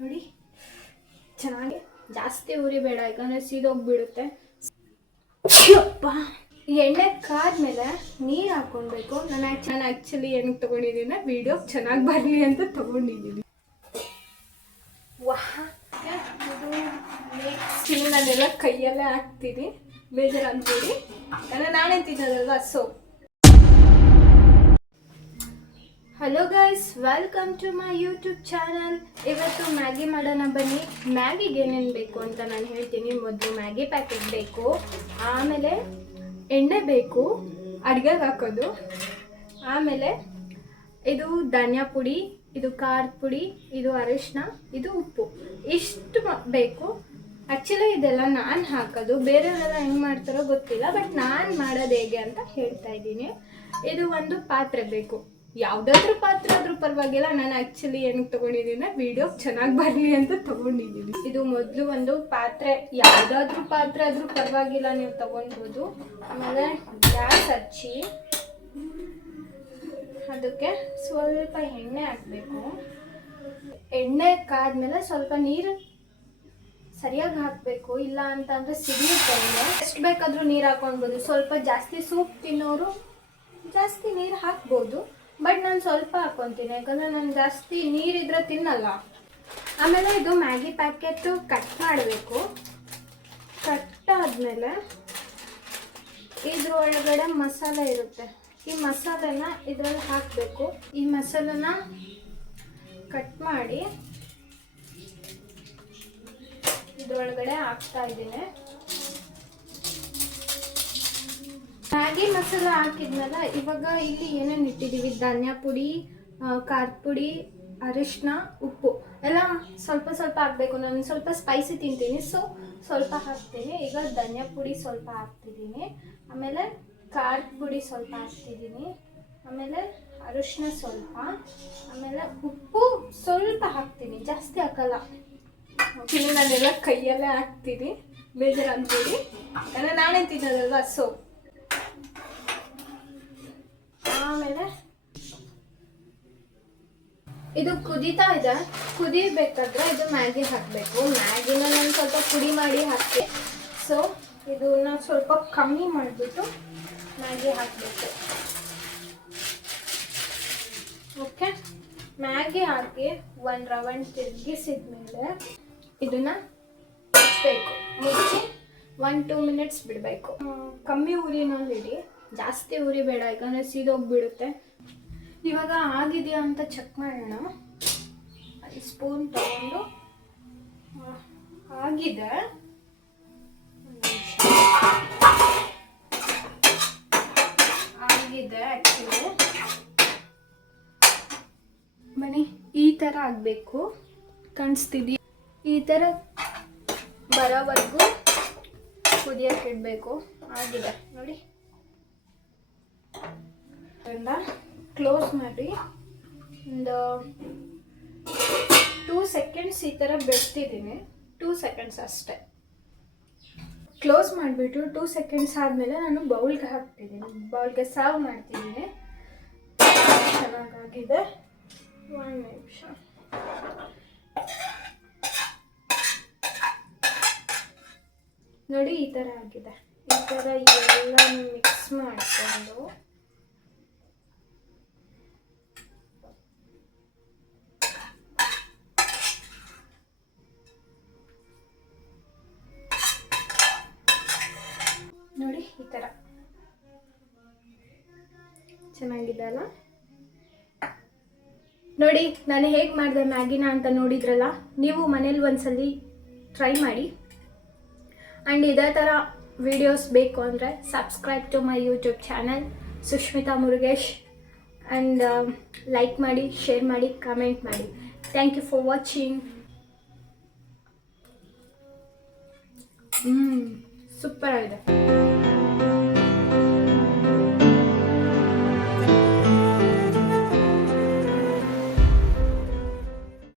ನೋಡಿ ಚೆನ್ನಾಗಿ ಜಾಸ್ತಿ ಉರಿ ಬೇಡ, ಯಾಕಂದರೆ ಸೀದೋಗ್ಬಿಡುತ್ತೆ. ಅಪ್ಪ ಎಣ್ಣೆ ಕಾದ್ಮೇಲೆ ನೀರು ಹಾಕ್ಕೊಳ್ಬೇಕು. ನಾನು ಆ್ಯಕ್ಚುಲಿ ಏನಕ್ಕೆ ತೊಗೊಂಡಿದ್ದೀನಿ, ವಿಡಿಯೋ ಚೆನ್ನಾಗಿ ಬರಲಿ ಅಂತ ತೊಗೊಂಡಿದ್ದೀನಿ. ವಾಹ್, ಇದು ನಾನೆಲ್ಲ ಕೈಯಲ್ಲೇ ಹಾಕ್ತೀನಿ, ಬೇಜಾರು ಅಂದ್ಬಿಡಿ, ಯಾಕಂದರೆ ನಾನೇ ತಿನ್ನೋದಲ್ವ. So hello guys, welcome to my YouTube channel. ಇವತ್ತು ಮ್ಯಾಗಿ ಮಾಡೋಣ ಬನ್ನಿ. ಮ್ಯಾಗಿಗೆ ಏನೇನು ಬೇಕು ಅಂತ ನಾನು ಹೇಳ್ತೀನಿ. ಮೊದಲು ಮ್ಯಾಗಿ ಪ್ಯಾಕೆಟ್ ಬೇಕು, ಆಮೇಲೆ ಎಣ್ಣೆ ಬೇಕು ಅಡುಗೆಗೆ ಹಾಕೋದು, ಆಮೇಲೆ ಇದು ಧನಿಯಾ ಪುಡಿ, ಇದು ಖಾರದ ಪುಡಿ, ಇದು ಅರಿಶಿನ, ಇದು ಉಪ್ಪು, ಇಷ್ಟು ಬೇಕು. ಆ್ಯಕ್ಚುಲಿ ಇದೆಲ್ಲ ನಾನು ಹಾಕೋದು, ಬೇರೆಯವರೆಲ್ಲ ಹೆಂಗೆ ಮಾಡ್ತಾರೋ ಗೊತ್ತಿಲ್ಲ, ಬಟ್ ನಾನು ಮಾಡೋದು ಹೇಗೆ ಅಂತ ಹೇಳ್ತಾ ಇದ್ದೀನಿ. ಇದು ಒಂದು ಪಾತ್ರೆ ಬೇಕು, ಯಾವುದಾದ್ರೂ ಪಾತ್ರೆ ಆದರೂ ಪರವಾಗಿಲ್ಲ. ನಾನು ಆ್ಯಕ್ಚುಲಿ ಏನಕ್ಕೆ ತೊಗೊಂಡಿದ್ದೀನಿ, ವಿಡಿಯೋ ಚೆನ್ನಾಗಿ ಬರಲಿ ಅಂತ ತೊಗೊಂಡಿದ್ದೀನಿ. ಇದು ಮೊದಲು ಒಂದು ಪಾತ್ರೆ, ಯಾವುದಾದ್ರೂ ಪಾತ್ರೆ ಆದರೂ ಪರವಾಗಿಲ್ಲ, ನೀವು ತೊಗೊಳ್ಬೋದು. ಆಮೇಲೆ ಗ್ಯಾಸ್ ಹಚ್ಚಿ ಅದಕ್ಕೆ ಸ್ವಲ್ಪ ಎಣ್ಣೆ ಹಾಕಬೇಕು. ಎಣ್ಣೆ ಕಾದ್ಮೇಲೆ ಸ್ವಲ್ಪ ನೀರು ಸರಿಯಾಗಿ ಹಾಕಬೇಕು, ಇಲ್ಲ ಅಂತಂದರೆ ಸಿಡಿಯುತ್ತೆ. ಎಷ್ಟು ಬೇಕಾದರೂ ನೀರು ಹಾಕೊಳ್ಬೋದು. ಸ್ವಲ್ಪ ಜಾಸ್ತಿ ಸೂಪ್ ತಿನ್ನೋರು ಜಾಸ್ತಿ ನೀರು ಹಾಕ್ಬೋದು, ಬಟ್ ನಾನು ಸ್ವಲ್ಪ ಹಾಕ್ಕೊತೀನಿ, ಯಾಕಂದರೆ ನಾನು ಜಾಸ್ತಿ ನೀರಿದ್ರೆ ತಿನ್ನಲ್ಲ. ಆಮೇಲೆ ಇದು ಮ್ಯಾಗಿ ಪ್ಯಾಕೆಟು ಕಟ್ ಮಾಡಬೇಕು. ಕಟ್ ಆದಮೇಲೆ ಇದ್ರ ಒಳಗಡೆ ಮಸಾಲೆ ಇರುತ್ತೆ, ಈ ಮಸಾಲೆನ ಇದರಲ್ಲಿ ಹಾಕಬೇಕು. ಈ ಮಸಾಲೆನ ಕಟ್ ಮಾಡಿ ಇದ್ರೊಳಗಡೆ ಹಾಕ್ತಾ ಇದ್ದೀನಿ. ಮ್ಯಾಗಿ ಮಸಾಲ ಹಾಕಿದ್ಮೇಲೆ ಇವಾಗ ಇಲ್ಲಿ ಏನೇನು ಇಟ್ಟಿದ್ದೀವಿ, ಧನಿಯಾ ಪುಡಿ, ಖಾರದ ಪುಡಿ, ಅರಿಶಿನ, ಉಪ್ಪು ಎಲ್ಲ ಸ್ವಲ್ಪ ಸ್ವಲ್ಪ ಹಾಕಬೇಕು. ನಾನು ಸ್ವಲ್ಪ ಸ್ಪೈಸಿ ತಿಂತೀನಿ, ಸೊ ಸ್ವಲ್ಪ ಹಾಕ್ತೀನಿ. ಈಗ ಧನಿಯಾ ಪುಡಿ ಸ್ವಲ್ಪ ಹಾಕ್ತಿದ್ದೀನಿ, ಆಮೇಲೆ ಖಾರದ ಪುಡಿ ಸ್ವಲ್ಪ ಹಾಕ್ತಿದ್ದೀನಿ, ಆಮೇಲೆ ಅರಿಶಿನ ಸ್ವಲ್ಪ, ಆಮೇಲೆ ಉಪ್ಪು ಸ್ವಲ್ಪ ಹಾಕ್ತೀನಿ, ಜಾಸ್ತಿ ಹಾಕಲ್ಲ. ಇನ್ನು ನಾನೆಲ್ಲ ಕೈಯಲ್ಲೇ ಹಾಕ್ತೀನಿ, ಬೇಜಾರು ಅಂದ್ಬಿಡಿ, ಯಾಕಂದರೆ ನಾನೇ ತಿನ್ನೋದಲ್ವ. ಸೊ ಆಮೇಲೆ ಇದು ಕುದೀತಾ ಇದೆ, ಕುದಿಬೇಕಾದ್ರೆ ಇದು ಮ್ಯಾಗಿ ಹಾಕಬೇಕು. ಮ್ಯಾಗಿನ ನಾನು ಸ್ವಲ್ಪ ಪುಡಿ ಮಾಡಿ ಹಾಕಿ, ಸೊ ಇದನ್ನ ಸ್ವಲ್ಪ ಕಮ್ಮಿ ಮಾಡಿಬಿಟ್ಟು ಮ್ಯಾಗಿ ಹಾಕಬೇಕು. ಓಕೆ, ಮ್ಯಾಗಿ ಹಾಕಿ ಒಂದು ರೌಂಡ್ ತಿರುಗಿಸಿದ್ಮೇಲೆ ಇದನ್ನ ಮುಚ್ಚಬೇಕು. ಮುಚ್ಚಿ 1-2 ಮಿನಿಟ್ಸ್ ಬಿಡಬೇಕು. ಕಮ್ಮಿ ಉರಿನಲ್ಲಿಡಿ, ಜಾಸ್ತಿ ಉರಿ ಬೇಡ, ಯಾಕಂದರೆ ಸೀದೋಗ್ಬಿಡುತ್ತೆ. ಇವಾಗ ಆಗಿದೆಯಾ ಅಂತ ಚೆಕ್ ಮಾಡೋಣ. ಸ್ಪೂನ್ ತಗೊಂಡು ಆಗಿದೆ, ಆಗಿದೆ ಆ್ಯಕ್ಚುಲಿ. ಬನ್ನಿ, ಈ ಥರ ಆಗಬೇಕು, ಕಾಣಿಸ್ತಿದೆಯಾ? ಈ ಥರ ಬರೋವರೆಗೂ ಕುದಿಯೋಕೆ ಇಡಬೇಕು. ಆಗಿದೆ ನೋಡಿ. ಕ್ಲೋಸ್ ಮಾಡಿ ಒಂದು 2 ಸೆಕೆಂಡ್ಸ್ ಈ ಥರ ಬಿಡ್ತಿದ್ದೀನಿ. 2 ಸೆಕೆಂಡ್ಸ್ ಅಷ್ಟೇ. ಕ್ಲೋಸ್ ಮಾಡಿಬಿಟ್ಟು 2 ಸೆಕೆಂಡ್ಸ್ ಆದಮೇಲೆ ನಾನು ಬೌಲ್ಗೆ ಹಾಕ್ತಿದ್ದೀನಿ, ಬೌಲ್ಗೆ ಸರ್ವ್ ಮಾಡ್ತಿದ್ದೀನಿ. ಚೆನ್ನಾಗಾಗಿದೆ. 1 ನಿಮಿಷ. ನೋಡಿ, ಈ ಥರ ಆಗಿದೆ. ಈ ಥರ ಎಲ್ಲ ಮಿಕ್ಸ್ ಮಾಡಿಕೊಂಡು ನೋಡಿ, ಈ ಥರ ಚೆನ್ನಾಗಿದೆ ಅಲ್ಲ? ನೋಡಿ, ನಾನು ಹೇಗೆ ಮಾಡಿದೆ ಮ್ಯಾಗಿನ ಅಂತ ನೋಡಿದ್ರಲ್ಲ. ನೀವು ಮನೇಲಿ ಒಂದ್ಸಲಿ ಟ್ರೈ ಮಾಡಿ. ಆ್ಯಂಡ್ ಇದೇ ಥರ ವಿಡಿಯೋಸ್ ಬೇಕು ಅಂದರೆ subscribe to my YouTube channel Sushmita Murugesh. And like ಮಾಡಿ, ಶೇರ್ ಮಾಡಿ, ಕಮೆಂಟ್ ಮಾಡಿ. Thank you for watching. Super ಆಗಿದೆ.